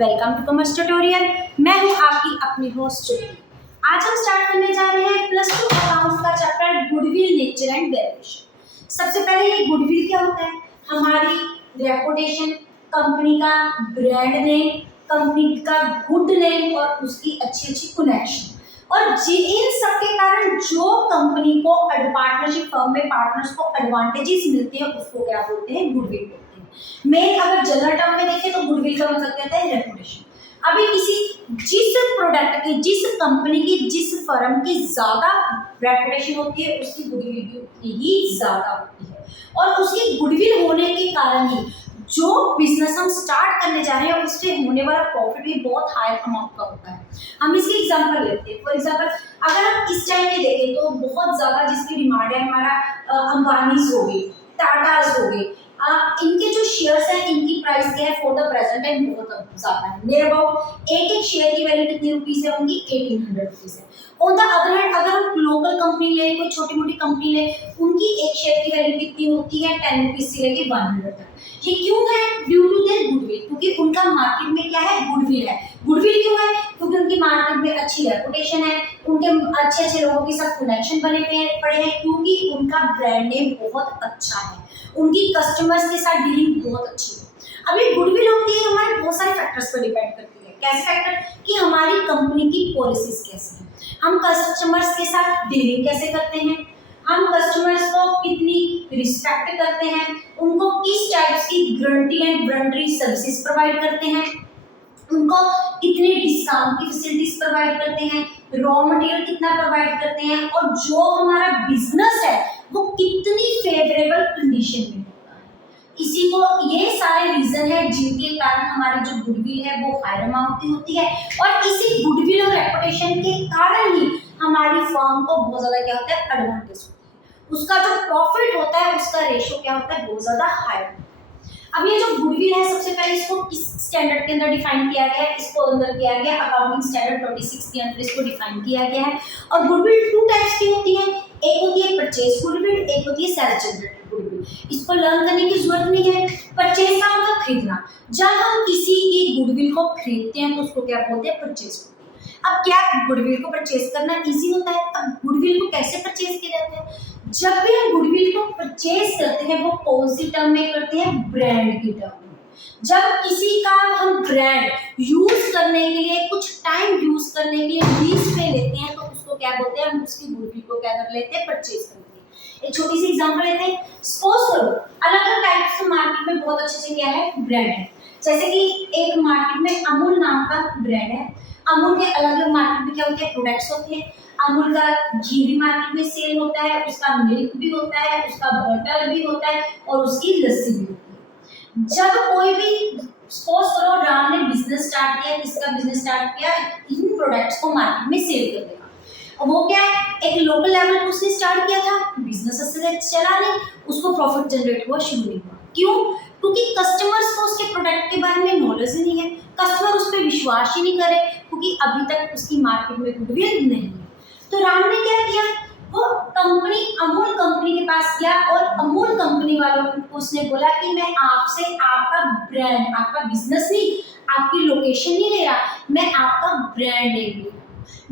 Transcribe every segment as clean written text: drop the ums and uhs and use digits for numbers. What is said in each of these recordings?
Welcome to commerce tutorial. मैं हूं आपकी अपनी होस्ट ज्योति। आज हम स्टार्ट करने जा रहे हैं +2 अकाउंट्स का chapter goodwill, nature and valuation. सबसे पहले ये गुडविल क्या होता है? हमारी रेपुटेशन, कंपनी का ब्रांड नेम, कंपनी का गुड नेम और उसकी अच्छी अच्छी कनेक्शन, और इन सब के कारण जो कंपनी को पार्टनरशिप फर्म में पार्टनर्स को एडवांटेजेस मिलते हैं उसको क्या बोलते हैं? गुडविल बोलते हैं। मेन अगर जनरल टर्म में देखें तो गुडविल का मतलब कहता है रेपुटेशन। अभी जिस प्रोडक्ट की, जिस कंपनी की, जिस फर्म की ज्यादा रेपुटेशन होती है उसकी गुडविल भी उतनी ही ज्यादा होती है, और उसकी गुडविल होने के कारण ही जो बिजनेस हम स्टार्ट करने जा रहे हैं उससे होने वाला प्रॉफिट भी बहुत हाई अमाउंट का होता है। हम इसकी एग्जांपल लेते हैं। फॉर एग्जांपल अगर हम इस टाइम में देखें तो बहुत ज्यादा जिसकी डिमांड है हमारा अंबानीज हो गई, टाटाज हो गई, इनके जो शेयर्स हैं इनकी प्राइस क्या है फॉर द प्रेजेंट टाइम बहुत ज्यादा है। नियर अबाउट एक शेयर की वैल्यू कितनी रुपीस है? उनकी 1800 रुपीस है। ऑन द अदर हैंड अगर हम लोकल कंपनी ले, कोई छोटी मोटी कंपनी ले, उनकी एक शेयर की वैल्यू कितनी होती है? 10 रुपीस से लेके 100 तक। ये क्यों है? ड्यू टू देयर गुडविल, क्योंकि उनका मार्केट में क्या है? गुडविल है। गुडविल क्यों है? क्योंकि उनकी मार्केट में अच्छी रेपुटेशन है, उनके अच्छे अच्छे लोगों के साथ कनेक्शन बने पड़े हैं, क्योंकि उनका ब्रांड नेम बहुत अच्छा है, उनकी कस्टमर्स के साथ डीलिंग बहुत अच्छी है। अभी गुडविल होती है हमारे बहुत सारे फैक्टर्स पर डिपेंड करती है। कैसे फैक्टर? कि हमारी कंपनी की पॉलिसीज कैसी है, हम कस्टमर्स के साथ डीलिंग कैसे करते हैं, हम कस्टमर्स को कितनी रिस्पेक्ट करते हैं, उनको किस टाइप्स की guarantee and warranty services provide करते हैं, उनको कितने डिस्काउंट की फैसिलिटीज प्रोवाइड करते हैं, रॉ मटेरियल कितना प्रोवाइड करते हैं, और जो हमारा बिजनेस है वो कितनी फेवरेबल कंडीशन में होता है। इसी को, ये सारे रीजन है जिनके कारण हमारी जो गुडविल है वो हायर अमाउंट की होती है, और इसी गुडविल और रेपुटेशन के कारण ही हमारी फर्म को बहुत ज्यादा क्या होता है? एडवांटेज होता है। उसका जो प्रॉफिट होता है उसका रेशियो क्या होता है? बहुत ज्यादा हाई होता है। अब ये जो गुडविल है सबसे पहले इसको किस स्टैंडर्ड के अंदर डिफाइन किया गया है? इसको अंदर किया गया अकाउंटिंग स्टैंडर्ड 26 के अंदर इसको डिफाइन किया गया है। और गुडविल 2 टाइप्स की होती है, एक होती है परचेज गुडविल, एक होती है सेल्फ जनरेटेड गुडविल। इसको लर्न करने की जरूरत नहीं है। परचेज का मतलब खरीदना। जब हम किसी की गुडविल को खरीदते हैं तो उसको क्या बोलते हैं? परचेज। अब क्या गुडविल को परचेज करना इजी होता है? अब गुडविल को कैसे परचेज किया जाता है? जब भी हम गुडविल को परचेज करते हैं वो कौन सी टर्म में करते हैं? ब्रांड की टर्म में। जब किसी का हम ब्रांड यूज करने के लिए, कुछ टाइम यूज करने के लिए लीज पे लेते हैं तो उसको क्या बोलते हैं? हम उसकी गुडविल को क्या कर लेते हैं? परचेज करते हैं। एक छोटी सी एग्जांपल लेते हैं। सपोज करो अलग अलग टाइप्स के मार्केट में बहुत अच्छे से क्या है? ब्रांड है। जैसे कि एक मार्केट में अमूल नाम का ब्रांड है। अमूल के अलग अलग मार्केट में क्या होते हैं? प्रोडक्ट्स होते हैं। अमूल का घी भी मार्केट में सेल होता है, उसका मिल्क भी होता है, उसका बटर भी होता है, और उसकी लस्सी भी होती है। जब कोई भी, सपोज करो राम ने बिजनेस स्टार्ट किया, किसका बिजनेस स्टार्ट किया? इन प्रोडक्ट्स को मार्केट में सेल कर देगा। और वो क्या है? एक लोकल लेवल पर उसने स्टार्ट किया था, बिजनेस से चला नहीं, उसको प्रॉफिट जनरेट हुआ शुरू नहीं हुआ। क्यों? क्योंकि कस्टमर्स को उसके प्रोडक्ट के बारे में नॉलेज ही नहीं है, कस्टमर उस पर विश्वास ही नहीं करे, क्योंकि अभी तक उसकी मार्केट में गुडविल नहीं है। तो राम ने क्या किया? वो कंपनी, अमूल कंपनी के पास गया और अमूल कंपनी वालों को उसने बोला कि मैं आपसे आपका ब्रांड, आपका बिजनेस नहीं, आपकी लोकेशन नहीं ले रहा, मैं आपका ब्रांड ले रहा हूँ।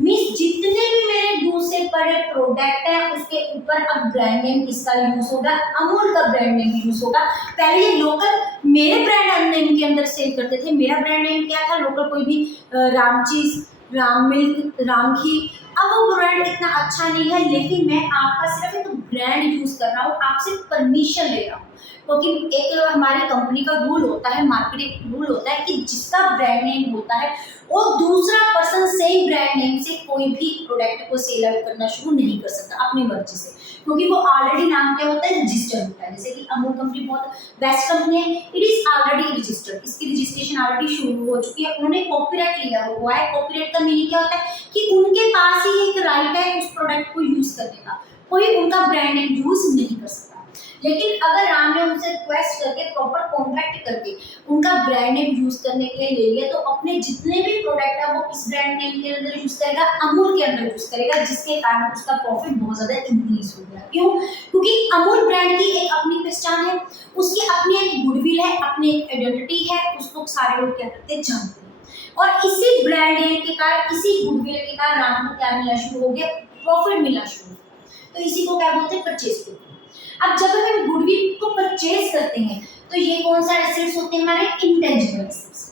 मींस जितने भी मेरे दूसरे बड़े प्रोडक्ट है उसके ऊपर अब ब्रांड नेम किसका यूज होगा? अमूल का ब्रांड नेम यूज होगा। पहले ये लोकल मेरे ब्रांड नेम के अंदर सेल करते थे। मेरा ब्रांड नेम क्या था? लोकल कोई भी राम चीज, राम मिल्क, राम घी। अब वो ब्रांड इतना अच्छा नहीं है, लेकिन मैं आपका सिर्फ एक ब्रांड यूज कर रहा हूँ, आपसे परमिशन ले रहा हूँ। क्योंकि एक हमारी कंपनी का रूल होता है, मार्केट एक रूल होता है कि जिसका ब्रांड नेम होता है वो दूसरा पर्सन सेम ब्रांड नेम से कोई भी प्रोडक्ट को सेल आउट करना शुरू नहीं कर सकता अपनी मर्जी से, क्योंकि वो ऑलरेडी नाम क्या होता है? रजिस्टर्ड होता है। जैसे कि अमूल कंपनी बहुत बेस्ट कंपनी है, इट इज ऑलरेडी रजिस्टर्ड, इसकी रजिस्ट्रेशन ऑलरेडी शुरू हो चुकी है, उन्होंने कॉपीराइट लिया हुआ है। कॉपीराइट का मीनिंग क्या होता है? कि उनके पास ही एक राइट है उस प्रोडक्ट को यूज करने का, कोई उनका ब्रांड नेम यूज नहीं कर सकता। लेकिन अगर राम ने उनसे रिक्वेस्ट करके, प्रॉपर कॉन्ट्रैक्ट करके उनका ब्रांड नेम यूज करने के लिए ले लिया, तो अपने जितने भी प्रोडक्ट है वो किस ब्रांड नेम के अंदर यूज करेगा? अमूल के अंदर यूज करेगा, जिसके कारण उसका प्रॉफिट बहुत ज्यादा इंक्रीज हो गया। क्यों? क्योंकि अमूल ब्रांड की एक अपनी पहचान है, उसकी अपनी एक गुडविल है, अपनी एक आइडेंटिटी है, उसको सारे लोग क्या करते हैं? जानते हैं। और इसी ब्रांड नेम के कारण, इसी गुडविल के कारण राम को क्या मिलना शुरू हो गया, प्रॉफिट मिलना शुरू हो गया। तो इसी को क्या बोलते हैं, परचेज गुडविल। अब जब हम गुडविल को परचेज करते हैं तो ये कौन सा एसेट्स होते हैं, हमारे इंटेंजिबल एसेट्स।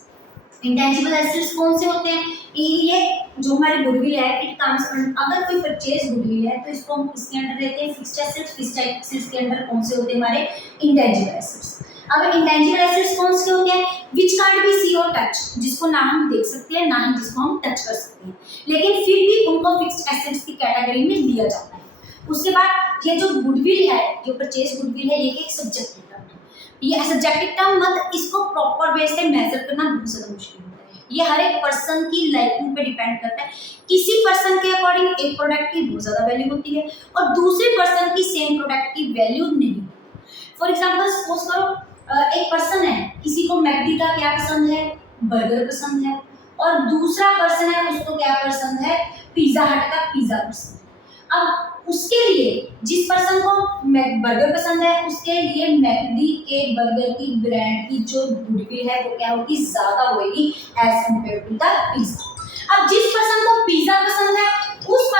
इंटेंजिबल एसेट्स कौन से होते हैं, ये जो हमारी गुडविल है, इट कम्स, अगर कोई परचेज गुडविल है तो इसको हम किसके अंडर लेते हैं, फिक्स्ड एसेट्स। फिक्स्ड एसेट्स के अंडर कौन से होते हैं, हमारे इंटेंजिबल एसेट्स। अब इंटेंजिबल एसेट्स कौन से होते हैं, विच कांट बी सी और टच, जिसको ना हम देख सकते हैं ना ही जिसको हम टच कर सकते हैं, लेकिन फिर भी उनको फिक्स्ड एसेट्स की कैटेगरी में लिया जाता है। उसके बाद ये जो गुडविल है, जो परचेज गुडविल है, ये एक सब्जेक्टिव टर्म है। ये सब्जेक्टिव टर्म मतलब इसको प्रॉपर वे से मेजर करना बहुत ज़्यादा मुश्किल होता है। ये हर एक पर्सन की लाइकिंग पे डिपेंड करता है। किसी पर्सन के अकॉर्डिंग एक प्रोडक्ट की बहुत ज़्यादा वैल्यू होती है और दूसरे पर्सन की सेम प्रोडक्ट की वैल्यू नहीं। फॉर एग्जाम्पल सपोज करो, एक पर्सन है, किसी को मैकडी का क्या पसंद है, बर्गर पसंद है, और दूसरा पर्सन है, उसको क्या पसंद है, पिज्जा हट का पिज्जा पसंद है। अब उसके लिए, जिस पर्सन को बर्गर पसंद है, उसके लिए मैकडी के बर्गर की ब्रांड की जो गुडविल है वो क्या होगी, ज्यादा होगी as compare to the pizza. अब जिस पर्सन को पिज्जा पसंद है, उस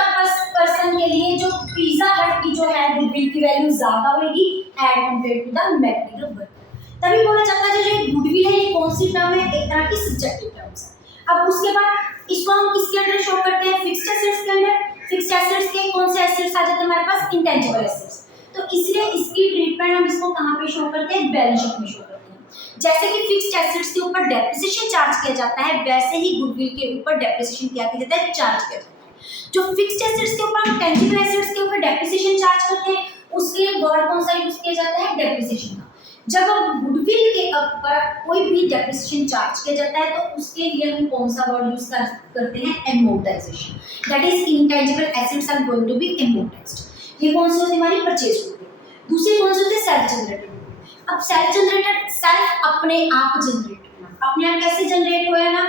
पर्सन के लिए जो पिज्जा हट की जो है गुडविल की वैल्यू ज्यादा होगी as compare to the McD का बर्गर। तभी बोला जाता है जो गुडविल है ये कौन सी टर्म है, एक तरह की सब्जेक्टिव टर्म्स है। अब उसके बाद इसको हम किसके अंडर शो करते हैं, फिक्स्ड एसेट्स के अंडर। फिक्स्ड एसेट्स के कौन से एसेट्स आ जाते हैं हमारे पास, इंटेंजिबल एसेट्स। तो इसलिए इसकी ट्रीटमेंट हम इसको कहाँ पे शो करते हैं, बैलेंस शीट में शो करते हैं। जैसे कि फिक्स्ड एसेट्स के ऊपर डेप्रिसिएशन चार्ज किया जाता है, वैसे ही गुडविल के ऊपर डेप्रिसिएशन क्या किया जाता है, चार्ज किया जाता है। जो फिक्स्ड एसेट्स के ऊपर हम टेंजिबल एसेट्स के ऊपर डेप्रिसिएशन चार्ज करते हैं, उसके लिए वर्ड कौन सा यूज किया जाता है, डेप्रिसिएशन का। जब हम गुडविल के ऊपर कोई भी डेप्रिसिएशन चार्ज किया जाता है तो उसके लिए हम कौन सा वर्ड यूज करते हैं, amortisation. That is intangible assets are going to be amortised. ये कौन सी होती है, हमारी परचेज गुडविल। दूसरी कौन सी होती है, सेल्फ जनरेटेड गुडविल। अब सेल्फ जनरेटेड, सेल्फ अपने आप जनरेट होना। अपने आप कैसे जनरेट हुआ है ना,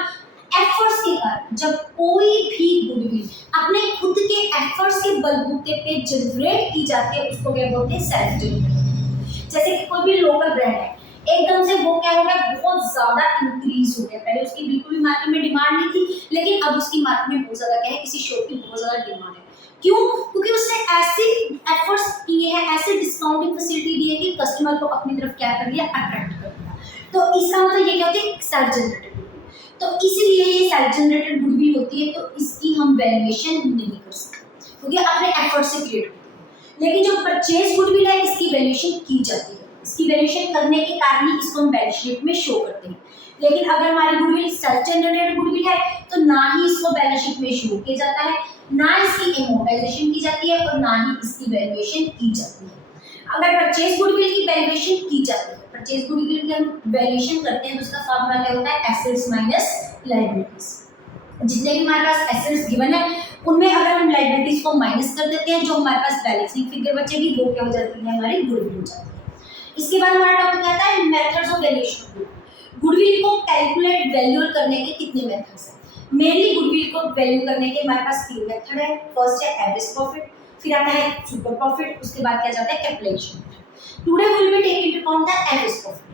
एफर्ट्स के कारण। जब कोई भी गुडविल अपने खुद के एफर्ट्स के बलबूते पे जनरेट की जाती है, उसको क्या बोलते हैं, सेल्फ जनरेटेड। जैसे कि कोई भी लोकल ब्रांड है, एकदम से वो क्या हो गया, बहुत ज्यादा इंक्रीज हो गया। पहले उसकी बिल्कुल भी मार्केट में डिमांड नहीं थी, लेकिन अब उसकी मार्केट में बहुत ज्यादा क्या है, किसी शॉप की बहुत ज्यादा डिमांड है। क्यों, क्योंकि उसने ऐसे एफर्ट्स किए हैं, ऐसे डिस्काउंटिंग फैसिलिटी दी है कि कस्टमर को अपनी तरफ क्या कर लिया, अट्रैक्ट कर लिया। तो इसका मतलब ये क्या होती है, सेल्फ जनरेटेड गुडविल। तो इसलिए ये सेल्फ जनरेटेड गुडविल होती है, तो इसकी हम वैल्यूएशन नहीं कर सकते क्योंकि अपने एफर्ट से क्रिएट होती है। लेकिन जो परचेज गुडविल है, इसकी वैल्यूएशन की जाती है। इसकी वैल्यूएशन करने के कारण ही इसको हम बैलेंस शीट में शो करते हैं। लेकिन अगर हमारी गुडविल सेल्फ जनरेटेड गुडविल है तो ना ही इसको बैलेंस शीट में शो किया जाता है, ना इसकी एमोर्टाइजेशन की जाती है और ना ही इसकी वैल्यूएशन की जाती है। अगर परचेज गुडविल की वैल्यूएशन की जाती है, परचेज गुडविल की हम वैल्यूएशन करते हैं तो उसका फॉर्मूला क्या होता है, एसेट्स माइनस लायबिलिटीज। जितने भी हमारे पास एसेट्स गिवन है उनमें अगर हम लायबिलिटीज को माइनस कर देते हैं, जो हमारे पास बैलेंसिंग फिगर बचेगी वो क्या हो जाती है, हमारी गुडविल हो जाती है। इसके बाद हमारा टॉपिक आता है मेथड्स ऑफ वैल्यूएशन। गुडविल को कैलकुलेट वैल्यू करने के कितने मेथड्स हैं। मेनली गुडविल को वैल्यू करने के हमारे पास 3 मेथड है। फर्स्ट है एवरेज प्रॉफिट, फिर आता है सुपर प्रॉफिट, उसके बाद क्या जाता है capitalisation. Today will be take into account the average profit.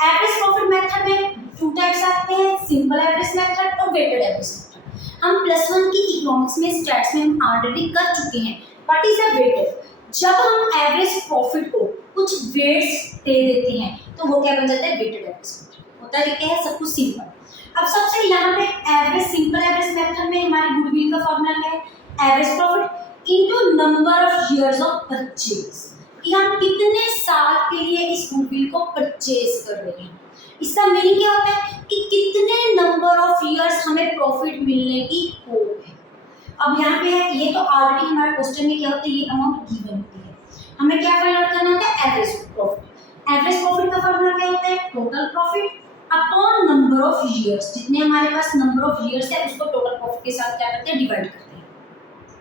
Average profit method में 2 टाइप्स आते हैं, सिंपल एवरेज मेथड और वेटेड एवरेज मेथड। हम +1 की इकोनॉमिक्स में स्टैट्स में हम ऑलरेडी कर चुके हैं। व्हाट इज अ वेटेड, जब हम एवरेज प्रॉफिट को कुछ वेट्स दे देते हैं तो वो क्या बन जाता है, वेटेड एवरेज मेथड। होता है क्या है, सब कुछ सिंपल। अब सबसे यहाँ पे एवरेज सिंपल एवरेज मेथड में हमारी गुडविल का फॉर्मूला क्या है, average profit into number of years of purchase, कि हम कितने साल के लिए इस गुडविल को परचेज कर रहे हैं। इसका मीनिंग क्या होता है कि कितने नंबर ऑफ इयर्स हमें प्रॉफिट मिलने की होप है। अब यहाँ पे है, ये तो ऑलरेडी हमारे क्वेश्चन में क्या होता है, ये अमाउंट गिवन होती है। हमें क्या फाइंड आउट करना होता है, एवरेज प्रॉफिट। एवरेज प्रॉफिट का फॉर्मूला क्या होता है, total profit upon number of years. जितने हमारे पास नंबर ऑफ इयर्स है उसको टोटल प्रॉफिट के साथ क्या करते हैं, डिवाइड करते हैं।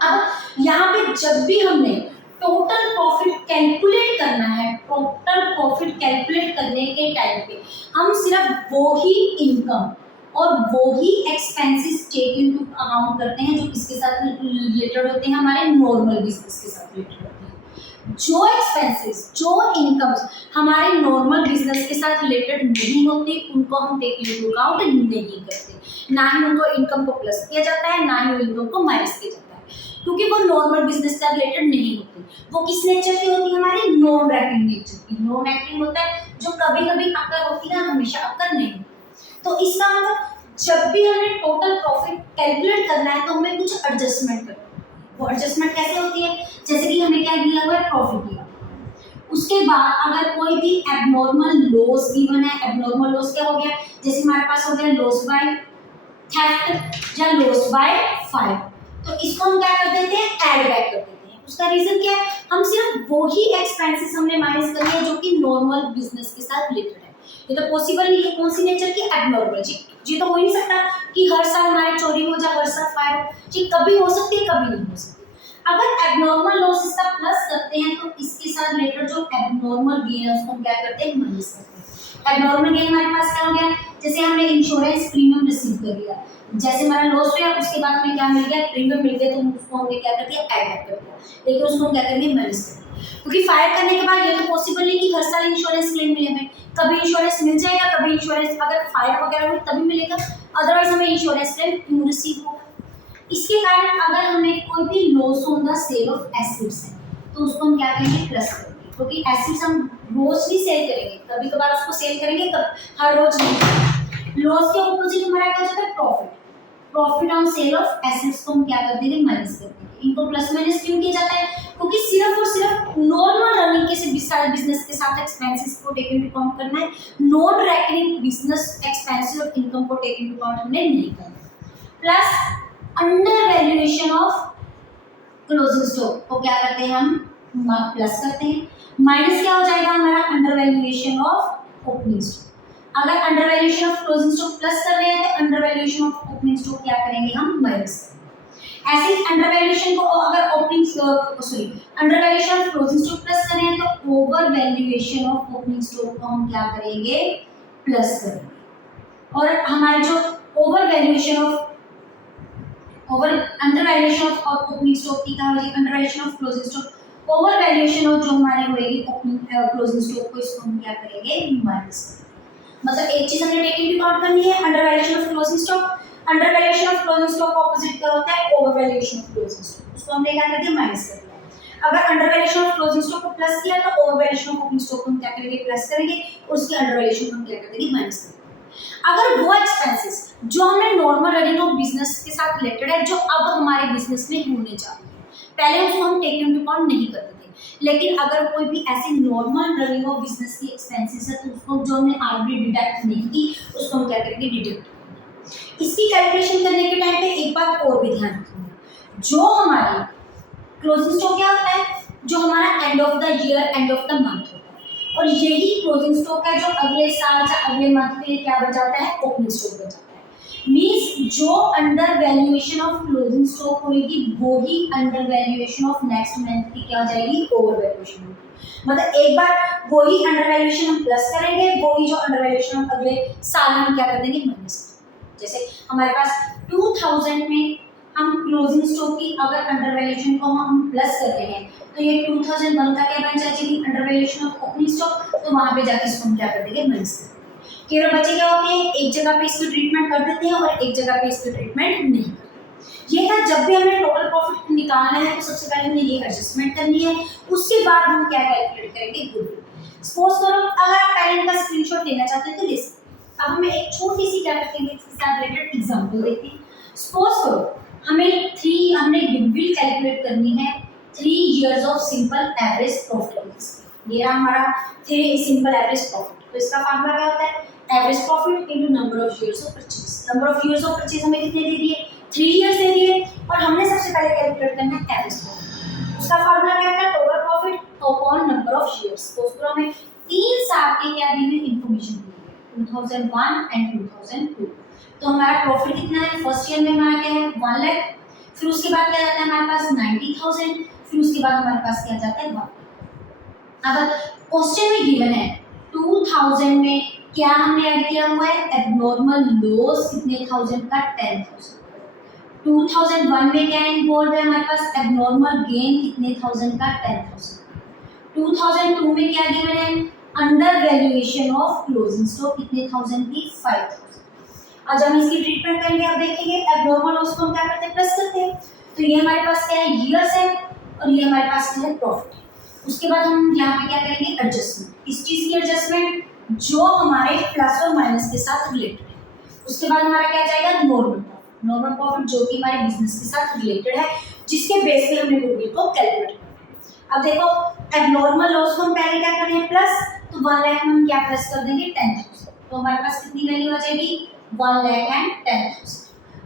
अब यहाँ पे जब भी हमने टोटल प्रॉफिट कैलकुलेट करना है, टोटल प्रॉफिट कैलकुलेट करने के टाइम पे हम सिर्फ वो ही इनकम और वो ही एक्सपेंसेस टेक इनटू अकाउंट करते हैं जो किसके साथ रिलेटेड होते हैं, हमारे नॉर्मल बिजनेस के साथ रिलेटेड होते हैं। जो एक्सपेंसेस, जो इनकम्स हमारे नॉर्मल बिजनेस के साथ रिलेटेड नहीं होते उनको हम टेक इनटू अकाउंट नहीं करते, ना ही उनको इनकम को प्लस किया जाता है ना ही इनकम को माइनस किया जाता है, क्योंकि वो नॉर्मल बिजनेस से रिलेटेड नहीं होती। वो किस नेचर की होती है? हमारी नॉन रैकिंग नेचर की। नॉन रैकिंग होता है जो कभी कभी अक्कर होती है, हमेशा अक्कर नहीं होती। तो इसका मतलब जब भी हमें टोटल प्रॉफिट कैलकुलेट करना है तो हमें कुछ एडजस्टमेंट करना है। वो एडजस्टमेंट कैसे होती है? जैसे कि हमें क्या दिया हुआ है? प्रॉफिट दिया। उसके बाद अगर कोई भी एबनॉर्मल लॉस गिवन है, एबनॉर्मल लॉस क्या हो गया? जैसे हमारे पास हो गया लॉस बाय थेफ्ट या लॉस बाय फायर, तो इसको हम क्या कर देते हैं? ऐड बैक कर देते हैं। उसका रीजन क्या है? हम सिर्फ वो ही एक्सपेंसेस हमने माइनस करनी है जो कि नॉर्मल बिजनेस के साथ रिलेटेड है। ये तो पॉसिबल नहीं है। कौन सी नेचर की? एबनॉर्मल। जी तो हो ही नहीं सकता कि हर साल हमारी चोरी हो जाए, हर साल फायर हो। जी कभी हो सकती है, कभी नहीं हो सकती। अगर एबनॉर्मल लॉसेस का प्लस करते हैं तो इसके साथ रिलेटेड जो एबनॉर्मल गेन है उसको हम क्या करते हैं? माइनस करते हैं। एबनॉर्मल गेन हमारे पास क्या हो गया? जैसे हमने इंश्योरेंस प्रीमियम रिसीव कर लिया, जैसे हमारा लॉस हुआ उसके बाद में क्या मिल गया? प्रीमियम मिल गया, तो उसको हमने क्या कर दिया? ऐड कर दिया। लेकिन उसको हम क्या करेंगे? माइनस कर दिया, क्योंकि फायर करने के बाद ये तो पॉसिबल नहीं कि हर साल इंश्योरेंस क्लेम मिले हमें। कभी इंश्योरेंस मिल जाएगा, कभी इंश्योरेंस अगर फायर वगैरह हुई तभी मिलेगा, अदरवाइज हमें इंश्योरेंस क्लेम क्यों रिसीव होगा। इसके कारण अगर हमें कोई भी loss on the sale of assets है तो उसको हम क्या करेंगे? प्लस करेंगे, क्योंकि एसेट्स हम रोज नहीं सेल करेंगे, कभी कभार उसको सेल करेंगे, हर रोज नहीं। लॉस के ऑपोजिट हमारा क्या हो जाता है? Profit. Profit on sale of assets को हम क्या कर देंगे? माइनस कर देंगे। इनको प्लस माइनस क्यों किया जाता है? क्योंकि सिर्फ और सिर्फ नॉर्मल रनिंग के बिजनेस के साथ एक्सपेंसेस को टेक इनटू अकाउंट करना है, नॉन रैकरिंग बिजनेस एक्सपेंसेस और इनकम को टेक इनटू अकाउंट हमने नहीं करना। Plus under valuation of closing stock को क्या करते हैं? हम प्लस करते हैं। माइनस क्या हो जाएगा हमारा? Under valuation of opening stock. अगर under valuation of closing stock plus कर रहे हैं तो under valuation of opening stock क्या करेंगे? हम माइनस करेंगे। ऐसे ही अंडर वैल्यूएशन को अगर opening under valuation of closing stock plus कर रहे हैं तो over valuation of opening stock को हम क्या करेंगे? प्लस करेंगे। और हमारे जो over valuation of under valuation of opening stock की क्या होगी? Under valuation of closing stock. Over valuation of जो हमारे होएगी ओपनिंग क्लोजिंग स्टॉक को इसको हम क्या करेंगे? माइनस। मतलब एक चीज हमने टेक इनटू अकाउंट करनी है, under valuation of closing stock. Under valuation of closing stock का ऑपोजिट क्या होता है? Over valuation of closing stock. उसको हमने क्या कर दिया? माइनस कर दिया। अगर under valuation of closing stock को प्लस किया तो over valuation of opening stock को हम क्या करेंगे? प्लस करेंगे, और उसकी अंडर वैल्यूएशन को हम क्या कर देंगे? माइनस कर देंगे। अगर वो एक्सपेंसेस जो हमें नॉर्मल रनिंग ऑफ बिजनेस के साथ रिलेटेड है, जो अब हमारे बिजनेस में होने जा रही है, पहले उसको हम टेक इनटू अकाउंट नहीं करते थे, लेकिन अगर कोई भी ऐसे नॉर्मल रनिंग ऑफ बिजनेस की एक्सपेंसेस है तो उसको जो हमने ऑलरेडी डिडक्ट नहीं की उसको हम क्या करेंगे? डिडक्ट। इसकी कैलकुलेशन करने के टाइम पे एक बात और भी ध्यान रखना, जो हमारी क्लोजिंग स्टॉक क्या होता है? जो हमारा end of the year, end of the month होता है, और यही क्लोजिंग स्टॉक है जो अगले साल या अगले मंथ के लिए क्या बच जाता है? ओपनिंग स्टॉक बच जाता है। मींस जो under valuation of closing stock होगी वो ही under valuation of next month की क्या हो जाएगी? ओवर वैल्यूएशन होगी। मतलब एक बार वही अंडर वैल्यूएशन हम प्लस करेंगे, वही जो अंडर वैल्यूएशन हम अगले साल हम क्या कर देंगे? माइनस। जैसे हमारे पास 2000 में हम क्लोजिंग स्टॉक की अगर अंडर वैल्यूएशन को हम प्लस कर रहे हैं तो ये 2001 का क्या बन जाएगी? Under valuation of opening stock. तो वहां पे जाके इसको हम क्या कर देंगे? माइनस कर देंगे। केवल बच्चे क्या होते हैं? एक जगह पे इसकी ट्रीटमेंट कर देते हैं और एक जगह पे इसकी ट्रीटमेंट नहीं करते। ये था जब भी हमें टोटल प्रॉफिट निकालना है तो सबसे पहले हमें ये एडजस्टमेंट करनी है, उसके बाद हम क्या कैलकुलेट करेंगे? गुडविल। सपोज करो अगर आप पहले इनका स्क्रीनशॉट लेना चाहते हैं तो ले सकते। अब हमें एक छोटी सी क्या करेंगे? इसके साथ रिलेटेड एग्जांपल देखते हैं। सपोज करो हमने गुडविल कैलकुलेट करनी है 3 years of simple average profit. ये हमारा 3 सिंपल एवरेज प्रॉफिट। तो इसका फार्मूला क्या होता है? Average profit into number of years of purchase. Number of years of purchase हमें कितने दे दिए? 3 इयर्स दे दिए, और हमने सबसे पहले कैलकुलेट करना है एवरेज प्रॉफिट। उसका फार्मूला क्या होता है? Total profit upon number of years. तो उसको हमें 3 साल के क्या दी हुई इंफॉर्मेशन दी है, 2001 एंड 2002। तो हमारा प्रॉफिट कितना है? फर्स्ट ईयर में हमारा क्या है? 1 लाख। फिर उसके बाद क्या जाता है हमारे पास? 90,000। फिर उसके बाद हमारे पास क्या जाता है? 1। अब क्वेश्चन में गिवन है 2000 में क्या हमने ऐड किया हुआ है? एबनॉर्मल लॉस कितने थाउजेंड का? 10,000। 2001 में क्या इन्वॉल्व है हमारे पास? एबनॉर्मल गेन कितने थाउजेंड का? 10,000। 2002 में क्या गिवन है, under valuation of closing stock कितने थाउजेंड की, 5000। आज हम इसकी ट्रीटमेंट करेंगे, आप देखेंगे एब्नॉर्मल लॉस को हम क्या करते हैं, प्लस करते हैं। तो ये हमारे पास क्या है, ईयर्स है, और ये हमारे पास क्या है, प्रॉफिट है। उसके बाद हम यहाँ पे क्या करेंगे, एडजस्टमेंट, इस चीज की एडजस्टमेंट जो हमारे प्लस और माइनस के साथ रिलेटेड है। उसके बाद हमारा क्या जाएगा, नॉर्मल प्रॉफिट, नॉर्मल प्रॉफिट जो कि हमारे बिजनेस के साथ रिलेटेड है, जिसके बेस पे हमने गुडविल को कैलकुलेट करना है। अब देखो एब्नॉर्मल लॉस को हम पहले क्या कर रहे हैं, प्लस, तो 1 लाख में हम क्या प्लस कर देंगे, 10,000, तो हमारे पास कितनी वैल्यू आ जाएगी, 1,10,000।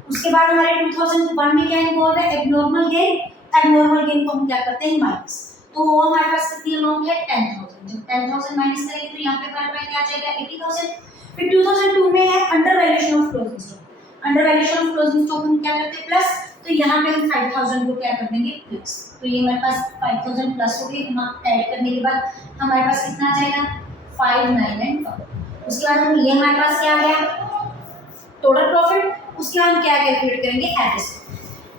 उसके बाद हमारे 2001 में क्या इन्वॉल्व है, एब्नॉर्मल गेन, एब्नॉर्मल गेन को हम क्या करते हैं, माइनस, तो वो हमारे पास कितनी अमाउंट है, 10,000। जब 10,000 माइनस करेंगे तो यहाँ पे हमारे पास क्या आ जाएगा, 80,000। फिर 2002 में है under valuation of closing stock, under valuation of closing stock हम क्या करते हैं, प्लस, तो यहाँ पे हम 5,000 को क्या कर देंगे, प्लस, तो ये हमारे पास 5,000 प्लस हो गई, हम ऐड करने के बाद हमारे पास कितना आ जाएगा, 5,995। उसके बाद हम ये हमारे पास क्या आ गया, टोटल प्रॉफिट। उसके बाद हम क्या कैलकुलेट करेंगे, एवरेज,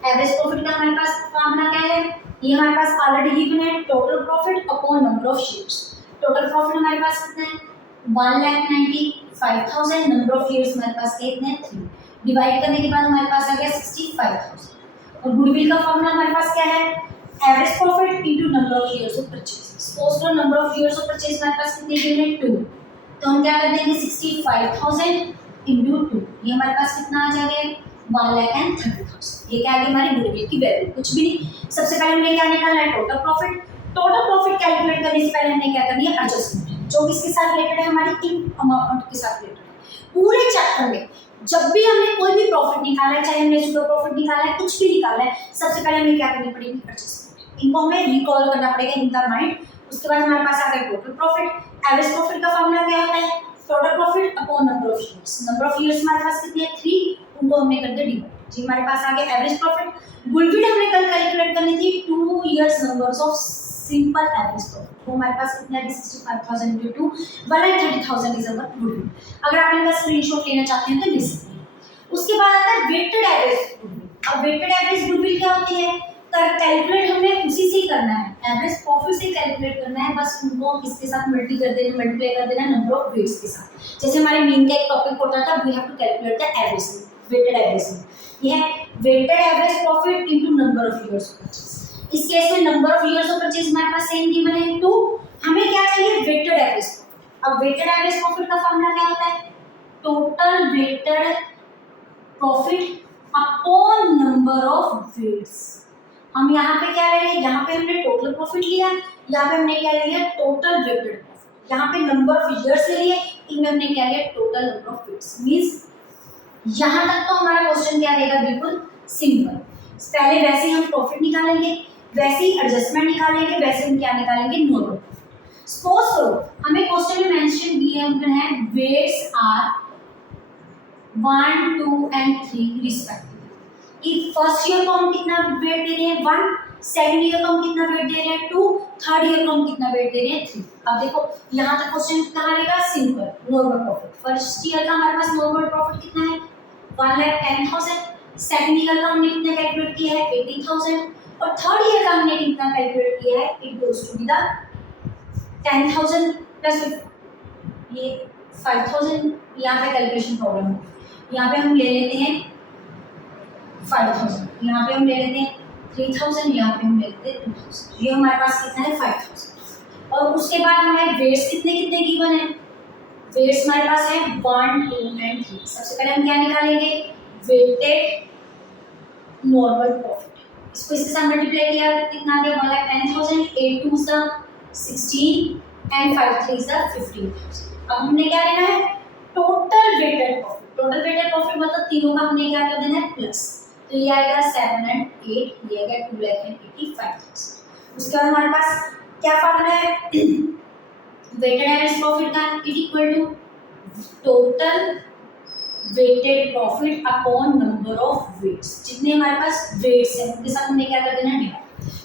एवरेज प्रॉफिट का हमारे पास फॉर्मूला क्या है, ये हमारे पास ऑलरेडी गिवन है, total profit upon number of shares. Total profit हमारे पास कितना है, 1,95,000, नंबर ऑफ शेयर्स हमारे पास कितने हैं, 3, डिवाइड करने के बाद हमारे पास आ गया 65,000। और गुडविल का फॉर्मूला हमारे पास क्या है, average profit into number of shares of purchase. Suppose करो number of shares of purchase हमारे पास कितने गिवन है, 2, तो हम क्या कर देंगे, 65,000 इंटू 2, ये हमारे पास कितना आ जाएगा, 1,30,000। ये क्या आ गई हमारी गुडविल की वैल्यू, कुछ भी नहीं। सबसे पहले हमने क्या निकालना है, total profit. Total profit calculate करने से पहले हमने क्या करनी है, एडजस्टमेंट, जो किसके साथ रिलेटेड है, हमारी इन अमाउंट के साथ रिलेटेड है। पूरे चैप्टर में जब भी हमने कोई भी प्रॉफिट निकाला है, चाहे हमने सुपर प्रॉफिट निकाला है, कुछ भी निकाला है, सबसे पहले हमें क्या करनी पड़ेगी, एडजस्टमेंट, इनको हमें रिकॉल करना पड़ेगा इन द माइंड। उसके बाद हमारे पास आ गया टोटल प्रॉफिट। एवरेज प्रॉफिट का फॉर्मूला क्या होता है, total profit upon number of shares. Number of shares हमारे पास कितने हैं, 3, उनको हमने कर दिया डिवाइड, जी हमारे पास आ गया एवरेज प्रॉफिट। गुडविल हमने कल कैलकुलेट करनी थी, 2 years numbers of simple average profit, तो हमारे पास कितना है, 65,000 इंटू 2, 1,30,000 इज अवर गुडविल। अगर आप इनका स्क्रीनशॉट लेना चाहते हैं तो ले सकते हैं। उसके बाद आता है वेटेड एवरेज गुडविल। अब वेटेड एवरेज गुडविल क्या होती है, कैलकुलेट हमें उसी से ही करना है, एवरेज प्रॉफिट से कैलकुलेट करना है, बस उनको किसके साथ मल्टीप्लाई कर देना, नंबर ऑफ वेट्स के साथ। जैसे हमारे मीन का एक टॉपिक होता था, we have to calculate the average, weighted average में ये है weighted average profit into number of years of purchase. इस केस में number of years of purchase हमारे पास सेम गिवन है 2, हमें क्या चाहिए, वेटेड एवरेज प्रॉफिट। अब वेटेड एवरेज प्रॉफिट का फॉर्मूला क्या होता है, total weighted profit upon number of weights. हम यहाँ पे क्या ले रहे हैं, यहाँ पे हमने टोटल प्रॉफिट लिया, यहाँ पे हमने क्या लिया, टोटल वेटेड प्रॉफिट। यहाँ पे नंबर ऑफ ईयर्स ले लिए, इनमें हमने क्या लिया, total number of weights. Means यहाँ तक तो हमारा क्वेश्चन क्या रहेगा, बिल्कुल सिंपल। पहले वैसे हम प्रॉफिट निकालेंगे, वैसे ही एडजस्टमेंट निकालेंगे, वैसे हम क्या निकालेंगे, नॉर्मल प्रॉफिट। सपोज करो हमें क्वेश्चन में मेंशन दिए हैं weights are 1, 2 and 3 respectively. First year को हम कितना वेट दे रहे हैं, 1, सेकंड ईयर को हम कितना वेट दे रहे हैं, 2, थर्ड ईयर को हम कितना वेट दे रहे हैं, 3। अब देखो यहाँ तक क्वेश्चन कहाँ रहेगा, simple, normal profit. First year का हमारे पास नॉर्मल प्रॉफिट कितना है, 1,10,000। सेकंड ईयर का हमने कितना कैलकुलेट किया है, 80,000। और थर्ड ईयर का हमने कितना कैलकुलेट किया है, it goes to be the 10,000 plus ये 5,000। यहाँ पे कैलकुलेशन प्रॉब्लम है, यहाँ पे हम ले लेते हैं 5,000, यहाँ पे हम ले लेते हैं 3,000, यहाँ पे हम ले लेते हैं 2,000। ये हमारे पास कितना है, 5,000। और उसके बाद हमारे वेट्स कितने कितने गिवन है, वेट्स हमारे पास है 1, 2 एंड 3। सबसे पहले हम क्या निकालेंगे, वेटेड नॉर्मल प्रॉफिट। इसको इसके साथ मल्टीप्लाई किया कितना आ गया, 1,10,000, 8 2 16 एंड 5 3 15,000। अब हमने क्या लेना है, total weighted profit. Total weighted profit मतलब तीनों का हमने क्या कर देना है, प्लस, तो ये आएगा 7 and 8, ये आएगा 2,85,000। उसके बाद हमारे पास क्या फॉर्मूला है, वेटेड एवरेज प्रॉफिट का it equal to total weighted profit upon number of weights. जितने हमारे पास वेट्स हैं उनके साथ हमने क्या कर देना, डिवाइड।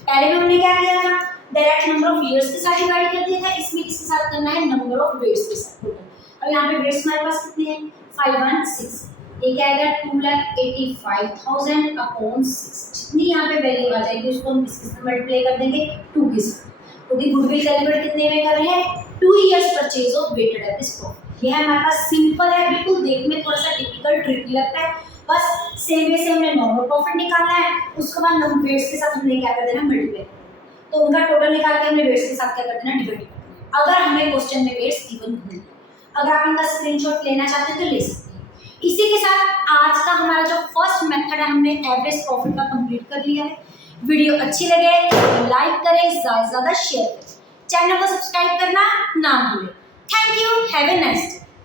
पहले में हमने क्या किया था, डायरेक्ट नंबर ऑफ ईयर्स के साथ डिवाइड कर दिया था, इसमें किसके साथ करना है, नंबर ऑफ वेट्स के साथ टोटल। अब यहाँ पे वेट्स हमारे पास कितने हैं, 516। ये क्या आएगा, 2,85,000 अपॉन 6। जितनी यहाँ पे वैल्यू आ जाएगी उसको हम किसके साथ मल्टीप्लाई कर देंगे, 2 के साथ। क्योंकि गुडविल कैलकुलेट कितने में कर रहे हैं, 2 years purchase of weighted average profit. ये हमारे पास सिंपल है, बिल्कुल देखने में थोड़ा सा टिपिकल ट्रिकी लगता है, बस सेम वे से हमने नॉर्मल प्रॉफिट निकालना है, उसके बाद हम वेट्स के साथ हमने क्या कर देना, मल्टीप्लाई। तो उनका टोटल निकाल के हमने वेट्स के साथ क्या कर देना, डिवाइड कर देना, अगर हमें क्वेश्चन में वेट्स गिवन नहीं है। अगर आप इनका स्क्रीनशॉट लेना चाहते हैं तो ले सकते हैं। इसी के साथ आज का हमारा जो फर्स्ट मेथड है हमने एवरेज प्रॉफिट का कंप्लीट कर लिया है। वीडियो अच्छी लगे तो लाइक करें, ज़्यादा से ज़्यादा शेयर करें, चैनल को सब्सक्राइब करना ना भूलें। Thank you, have a nice day.